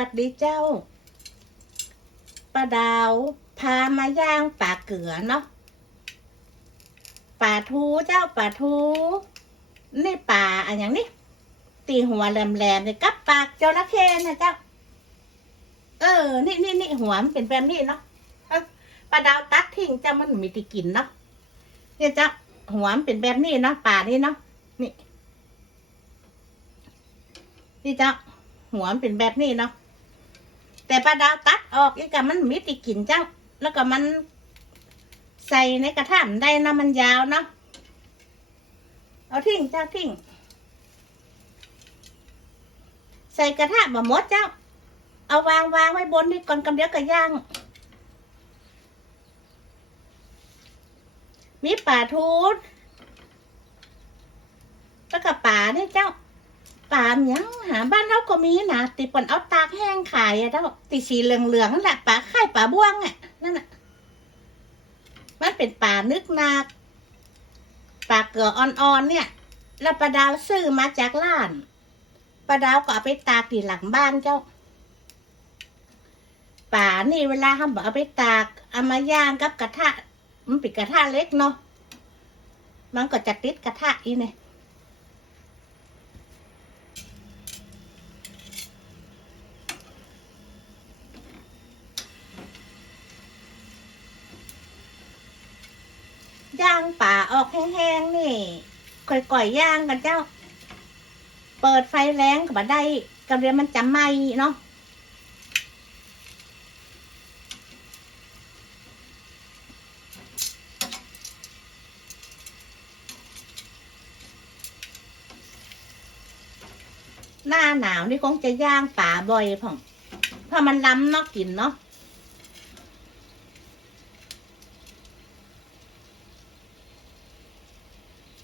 วัสดีเจ้าป้าดาวพามาย่างป่าเกือเนาะป่าทูเจ้าป่าทูนี่ป่าอันอย่างนี้ตีหัวแหลมๆเนี่ยกับปากจระเข้นะเจ้า เออ นี่นี่นี่หัวมันเป็นแบบนี้เนาะป้าดาวตัดทิ้งเจ้ามันมีติกินเนาะเนี่ยเจ้าหัวมันเป็นแบบนี้เนาะป่านี่เนาะนี่นี่เจ้าหัวมันเป็นแบบนี้เนาะ แต่ปลาดาวตัดออกอีกกับมันมีติกลิ่นเจังแล้วก็มันใส่ในกระทะมันได้นะมันยาวเนาะเอาทิ้งเจ้าทิ้งใส่กระทะบะมดเจ้า เอาวางวางไว้บนนี่ก่อนกำเดียวก็ย่าง มีป่าทูดแล้วก็ป่านี่เจ้า ป่าหยังหาบ้านเราก็มีนะติปนเอาตากแห้งขายอะเจ้าติสีเหลืองๆนั่นแหละป่าไข่ป่าบ้วงอะนั่นน่ะมันเป็นป่านึกนาป่าเกลืออ่อนๆเนี่ย แล้วปลาดาวซื้อมาจากร้านปลาดาวก็เอาไปตากที่หลังบ้านเจ้าป่านี่เวลาเขาบอกเอาไปตากเอามาย่างกับกระทะ มันป็นกระทะเล็กเนาะมันก็จะติดกระทะอีเนี่ย ป่าออกแห้งๆนี่ก่อยๆย่างกันเจ้า เปิดไฟแรงกับได้กระเรียนมันจะไหมเนาะหน้าหนาวนี่คงจะย่างป่าบ่อยพ่องเพราะมันล้ำเนาะกินเนาะ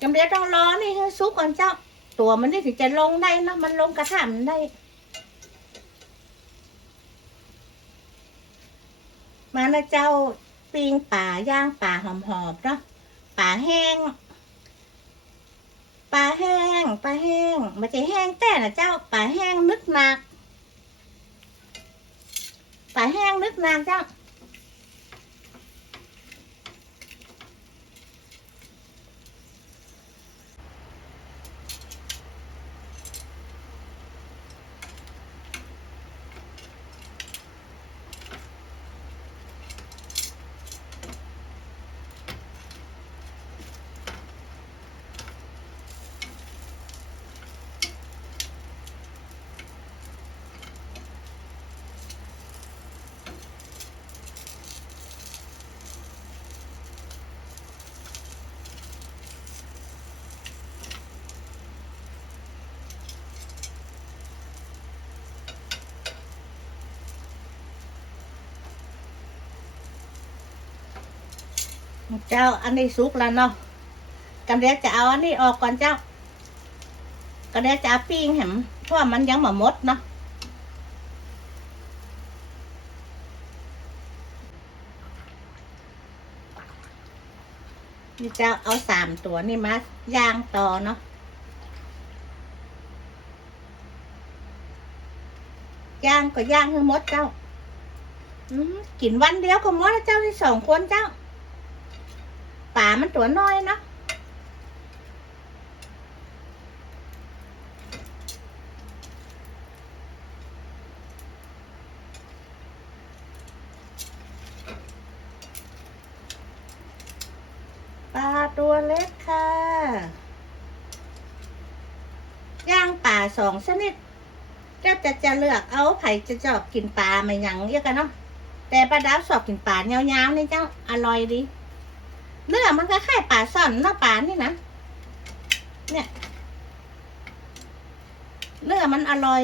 ำเรียต้องรอนี่ให้ซุกก่อนเจ้า ตัวมันนี่ถึงจะลงได้นะมันลงกระถางได้ มาแล้วเจ้าปิงป่าย่างป่าหอมๆเนาะป่าแห้งป่าแห้งป่าแห้งมันจะแห้งแต่นะเจ้าป่าแห้งนึกหนักป่าแห้งนึกหนักเจ้า เจ้าอันนี้สุกแล้วเนาะกันเดี๋ยวจะเอาอันนี้ออกก่อนเจ้ากันเดี๋ยวจะปิ้งแหมเพราะมันยังหมหมดเนาะนี่เจ้าเอาสามตัวนี่มาย่างต่อเนาะย่างก็ย่างให้หมดเจ้าอืกินวันเดียวก็หมดแล้วเจ้าที่สองคนเจ้าามันตัวน้อยเนาะปลาตัวเล็กค่ะ ย่างป่าสองชนิดเจ้าจะจะเลือกเอาไผ่จะชอบกินปลาไม่หยังเยอะกันเนาะแต่ปลาดาวชอบกินปลาเงาๆนี่เจ้าอร่อยดี เนื้อมันคล้ายๆปลาซ่อนเนาปลานี่นะ เนี่ย เนื้อมันอร่อย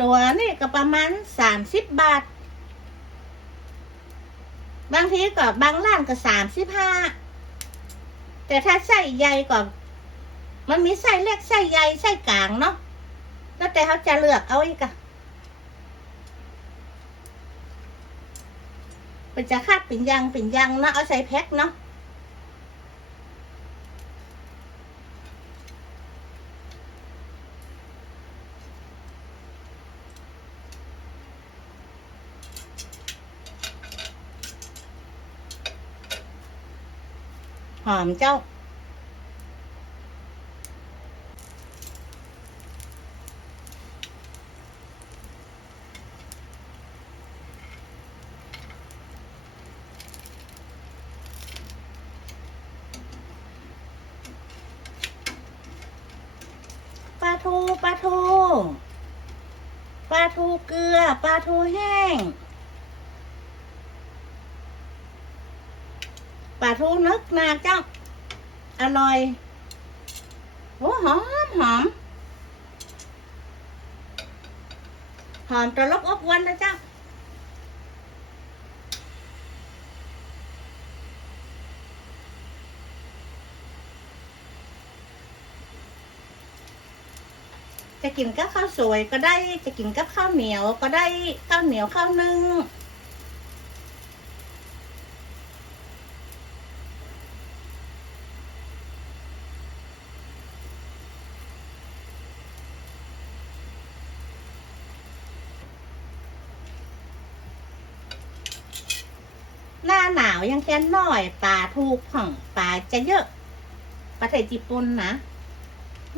ตัวนี่ก็ประมาณสามสิบบาท บางทีก็บางร้านก็สามสิบห้า แต่ถ้าไส้ใหญ่ก็มันมีไส้เล็กไส้ใหญ่ไส้กลางเนาะแล้วแต่เขาจะเลือกเอาอีกอะ เป็นจะคาดปิ่นยางปิ่นยางเนาะเอาใส่แพ็คเนาะหอมเจ้า ทูปลาทูปลาทูเกลือปลาทูแห้งปลาทูนึกนาเจ้า อร่อยโอ้หอมหอมหอมตะลบอบวันนะเจ้า จะกินกับข้าวสวยก็ได้ จะกินกับข้าวเหนียวก็ได้ข้าวเหนียวข้าวนึ่งหน้าหนาวยังแค่น้อยปลาถูกของปลาจะเยอะ ประเทศญี่ปุ่นนะ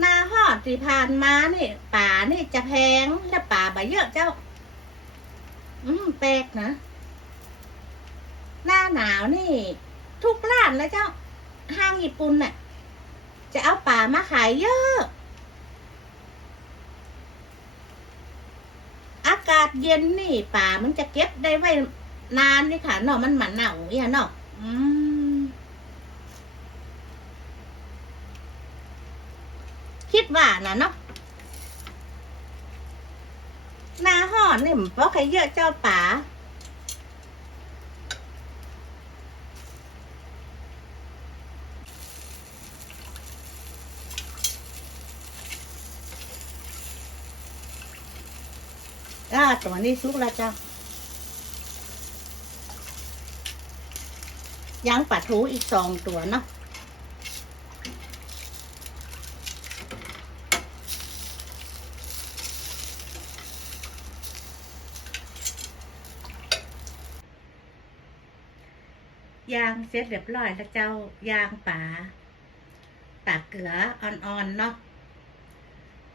หน้าฮอ ที่ผ่านมานี่ป่านี่จะแพงและป่าใบเยอะเจ้า อืมแปลกนะ หน้าหนาวนี่ ทุกร้านเลยเจ้า ห้างญี่ปุ่นน่ะ จะเอาป่ามาขายเยอะ อากาศเย็นนี่ ป่ามันจะเก็บได้ไว้นานนี่ค่ะเนาะมันหมันหนาวเนี่ยเนาะอืม คิด ว่านะเนาะหนาห่อนนี่มันเพราะใครเยอะเจ้าป่าอ่าตัวนี้สุกแล้วเจ้ายังปลาทูอีกสองตัวเนาะ ยางเสร็จเรียบร้อยแล้วเจ้ายางป่าป่าเกลืออ่อนๆเนาะ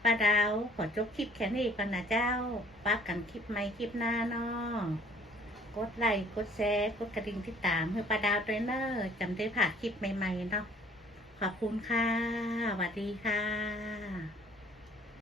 ป้าดาวขอจบคลิปแค่นี้ก่อนนะเจ้าป้ากันคลิปใหม่คลิปหน้าเนาะกดไลค์กดแชร์กดกระดิ่งที่ตามเพื่อป้าดาวด้วยเนอร์จำได้ผ่านคลิปใหม่ๆเนาะขอบคุณค่ะสวัสดีค่ะ